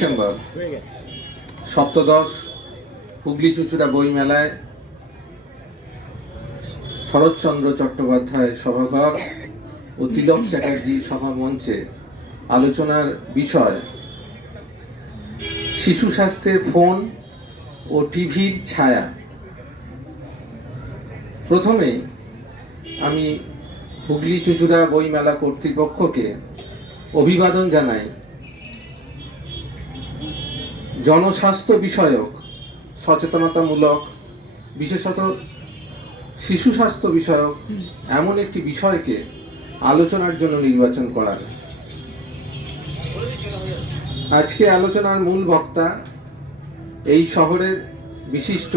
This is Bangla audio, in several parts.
ডিসেম্বর সপ্তদশ হুগলি চুঁচুড়া বইমেলায় শরৎচন্দ্র চট্টোপাধ্যায় সভাঘর ও তিলক চ্যাটার্জি সভা মঞ্চে আলোচনার বিষয় শিশু স্বাস্থ্যের ফোন ও টিভির ছায়া। প্রথমে আমি হুগলি চুঁচুড়া বইমেলা কর্তৃপক্ষকে অভিবাদন জানাই। জনস্বাস্থ্য বিষয়ক সচেতনতামূলক, বিশেষত শিশু স্বাস্থ্য বিষয়ক এমন একটি বিষয়কে আলোচনার জন্য নির্বাচন করার। আজকে আলোচনার মূল বক্তা এই শহরের বিশিষ্ট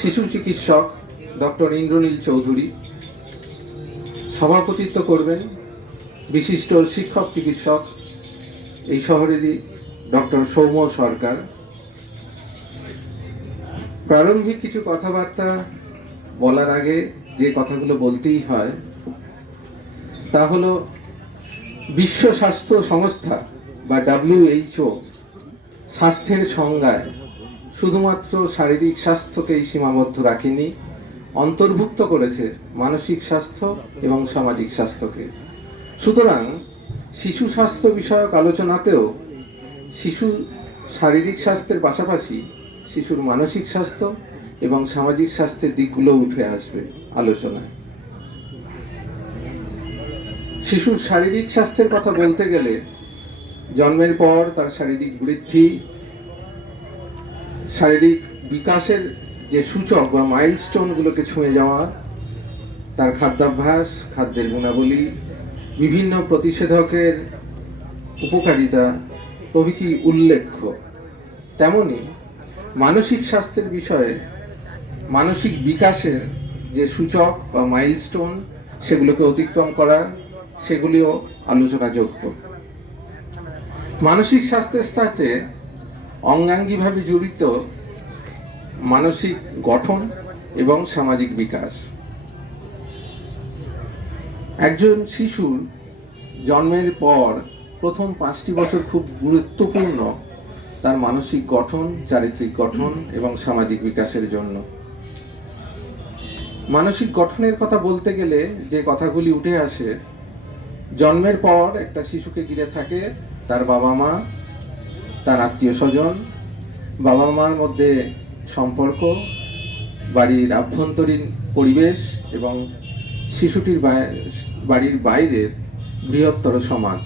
শিশু চিকিৎসক ডক্টর ইন্দ্রনীল চৌধুরী। সভাপতিত্ব করবেন বিশিষ্ট শিক্ষক চিকিৎসক এই শহরেরই ডক্টর সৌম্য সরকার। প্রারম্ভিক কিছু কথাবার্তা বলার আগে যে কথাগুলো বলতেই হয় তা হলো, বিশ্ব স্বাস্থ্য সংস্থা বা WHO স্বাস্থ্যের সংজ্ঞায় শুধুমাত্র শারীরিক স্বাস্থ্যকেই সীমাবদ্ধ রাখেনি, অন্তর্ভুক্ত করেছে মানসিক স্বাস্থ্য এবং সামাজিক স্বাস্থ্যকে। সুতরাং শিশু স্বাস্থ্য বিষয়ক আলোচনাতেও শিশু শারীরিক স্বাস্থ্যের পাশাপাশি শিশুর মানসিক স্বাস্থ্য এবং সামাজিক স্বাস্থ্যের দিকগুলো উঠে আসবে আলোচনায়। শিশুর শারীরিক স্বাস্থ্যের কথা বলতে গেলে জন্মের পর তার শারীরিক বৃদ্ধি, শারীরিক বিকাশের যে সূচক বা মাইলস্টোনগুলোকে ছুঁয়ে যাওয়া, তার খাদ্যাভ্যাস, খাদ্যের গুণাবলী, বিভিন্ন প্রতিষেধকের উপকারিতা প্রভৃতি উল্লেখ্য। তেমনি মানসিক স্বাস্থ্যের বিষয়ে মানসিক বিকাশের যে সূচক বা মাইলস্টোন, সেগুলোকে অতিক্রম করা, সেগুলিও আলোচনাযোগ্য। মানসিক স্বাস্থ্যের সাথে অঙ্গাঙ্গিভাবে জড়িত মানসিক গঠন এবং সামাজিক বিকাশ। একজন শিশুর জন্মের পর প্রথম 5টি বছর খুব গুরুত্বপূর্ণ তার মানসিক গঠন, চারিত্রিক গঠন এবং সামাজিক বিকাশের জন্য। মানসিক গঠনের কথা বলতে গেলে যে কথাগুলি উঠে আসে, জন্মের পর একটা শিশুকে ঘিরে থাকে তার বাবা মা, তার আত্মীয় স্বজন, বাবা মার মধ্যে সম্পর্ক, বাড়ির আভ্যন্তরীণ পরিবেশ এবং শিশুটির বাড়ির বাইরের বৃহত্তর সমাজ।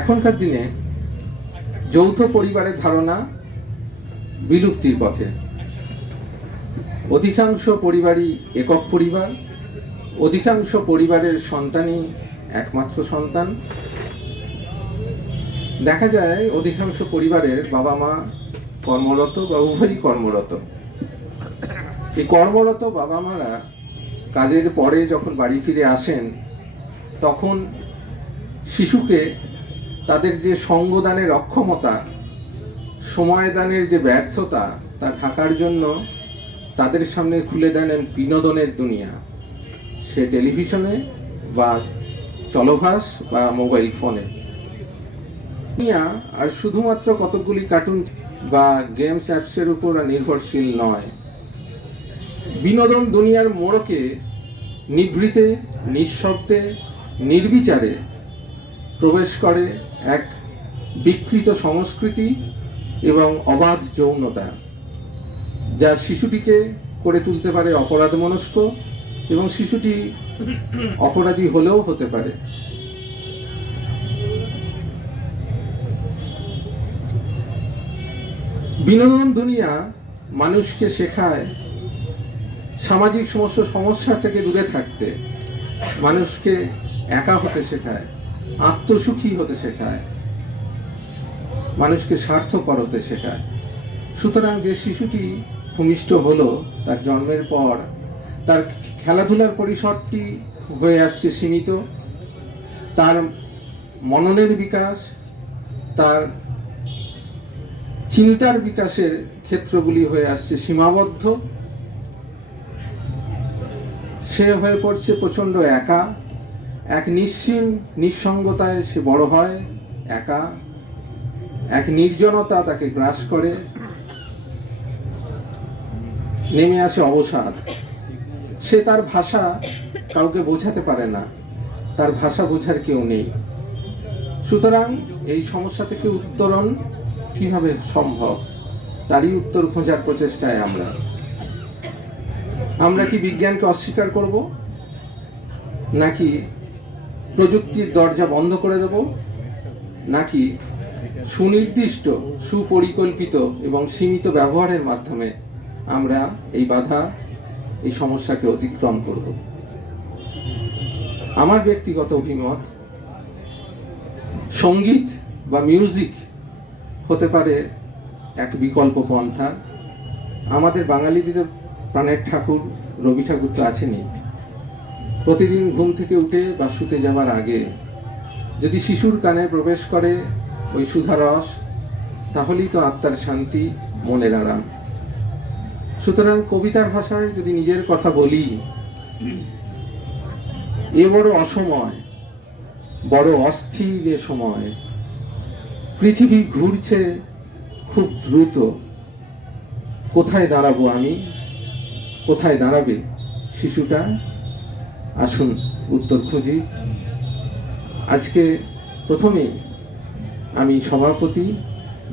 এখনকার দিনে যৌথ পরিবারের ধারণা বিলুপ্তির পথে। অধিকাংশ পরিবারই একক পরিবার, অধিকাংশ পরিবারের সন্তানই একমাত্র সন্তান। দেখা যায় অধিকাংশ পরিবারের বাবা মা কর্মরত বা উভয়ই কর্মরত। এই কর্মরত বাবা মারা কাজের পরে যখন বাড়ি ফিরে আসেন, তখন শিশুকে তাদের যে সঙ্গদানের অক্ষমতা, সময় দানের যে ব্যর্থতা, তা ঢাকার জন্য তাদের সামনে খুলে দেন বিনোদনের দুনিয়া। সে টেলিভিশনে বা চলভাস বা মোবাইল ফোনে দুনিয়া আর শুধুমাত্র কতগুলি কার্টুন বা গেমস অ্যাপসের উপর নির্ভরশীল নয়। বিনোদন দুনিয়ার মোড়কে নিভৃতে, নিঃশব্দে, নির্বিচারে প্রবেশ করে এক বিকৃত সংস্কৃতি এবং অবাধ যৌনতা, যা শিশুটিকে করে তুলতে পারে অপরাধমনস্ক এবং শিশুটি অপরাধী হলেও হতে পারে। বিনোদন দুনিয়া মানুষকে শেখায় সামাজিক সমস্যা থেকে দূরে থাকতে, মানুষকে একা হতে শেখায়, আত্মসুখী হতে শেখায়, মানুষকে স্বার্থপর হতে শেখায়। সুতরাং যে শিশুটি ভূমিষ্ঠ হলো, তার জন্মের পর তার খেলাধুলার পরিসরটি হয়ে আসছে সীমিত, তার মননের বিকাশ, তার চিন্তার বিকাশের ক্ষেত্রগুলি হয়ে আসছে সীমাবদ্ধ। সে হয়ে পড়ছে প্রচণ্ড একা, এক নিঃসীম নিঃসঙ্গতায় সে বড় হয়, একা। এক নির্জনতা তাকে গ্রাস করে, নেমে আসে অবসাদ। সে তার ভাষা কাউকে বোঝাতে পারে না, তার ভাষা বোঝার কেউ নেই। সুতরাং এই সমস্যা থেকে উত্তরণ কিভাবে সম্ভব, তারই উত্তর খোঁজার প্রচেষ্টায় আমরা কি বিজ্ঞানকে অস্বীকার করব, নাকি প্রযুক্তির দরজা বন্ধ করে দেব, নাকি সুনির্দিষ্ট সুপরিকল্পিত এবং সীমিত ব্যবহারের মাধ্যমে আমরা এই বাধা, এই সমস্যাকে অতিক্রম করব? আমার ব্যক্তিগত অভিমত, সঙ্গীত বা মিউজিক হতে পারে এক বিকল্প পন্থা। আমাদের বাঙালিদের প্রাণের ঠাকুর রবি ঠাকুর তো আছেনই। প্রতিদিন ঘুম থেকে উঠে বা শুতে যাবার আগে যদি শিশুর কানে প্রবেশ করে ওই সুধারস, তাহলেই তো আত্মার শান্তি, মনের আরাম। সুতরাং কবিতার ভাষায় যদি নিজের কথা বলি, এ বড় অসময়, বড় অস্থির এ সময়, পৃথিবী ঘুরছে খুব দ্রুত। কোথায় দাঁড়াবো আমি, কোথায় দাঁড়াবে শিশুটা? আসুন উত্তর খুঁজি। আজকে প্রথমেই আমি সভাপতি,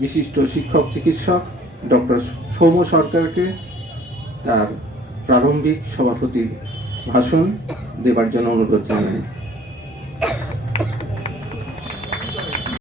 বিশিষ্ট শিক্ষক চিকিৎসক ডক্টর সৌম্য সরকারকে তার প্রারম্ভিক সভাপতির ভাষণ দেবার জন্য অনুরোধ জানাই।